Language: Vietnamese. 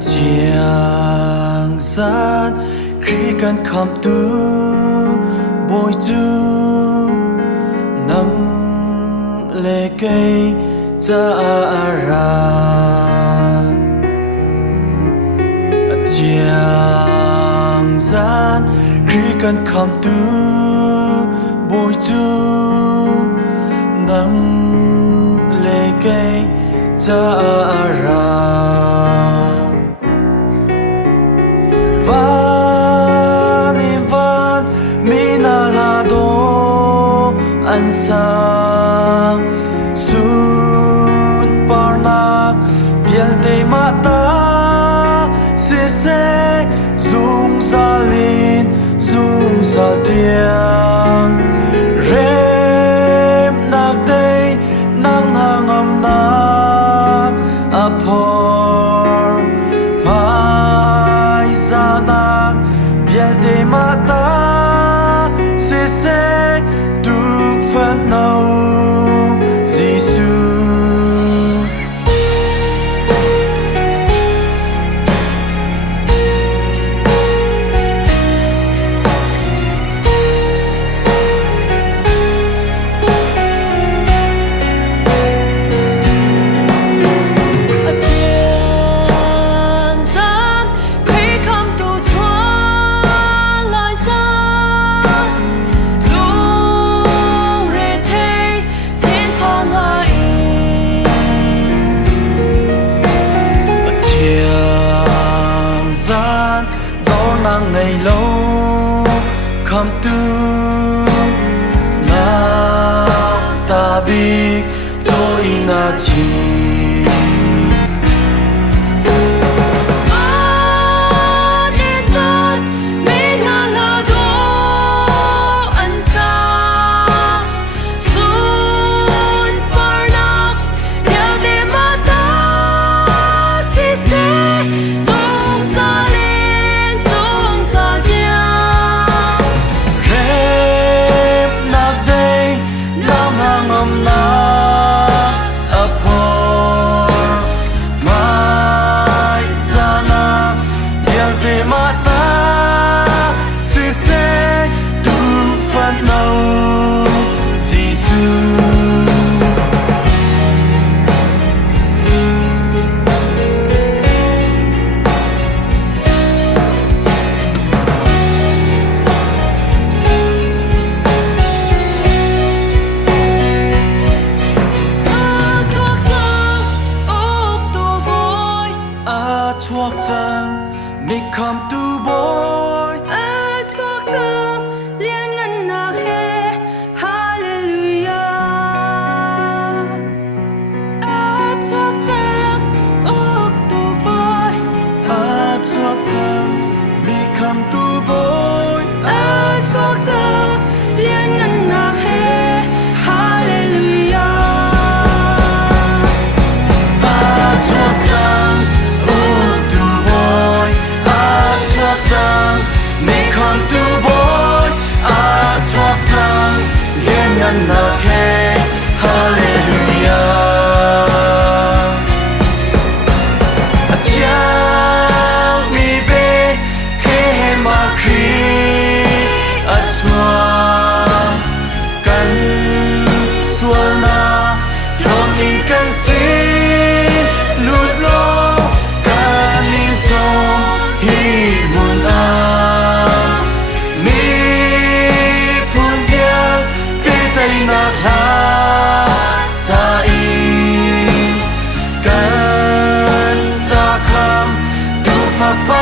Chiang san khi cần khom tu bồi chu nắng lệ cây cha ra Chiang san khi cần khom tu bồi chu nắng lệ cây cha ra van im van minalado ansang sun parnak vielte mata se zung salin zung saltiang rem nak day nang hangam nak apor Sanak vielte mata se duk phật nâu Giêsu mang ngày lâu khom tu na ta bi cho ina chi chuộc chăng mi khom tu boy chuộc chăng liên ngân na he hallelujah chuộc chăng tu boy chuộc chăng mi khom tu boy chuộc chăng liên ngân na he hallelujah chuộc chăng mi khom tu boy chuộc chăng liên ngân na he hallelujah chiang mi be ke he ma kri chuang kan suana yom in kan sin lut lo kan in som hi mun Papa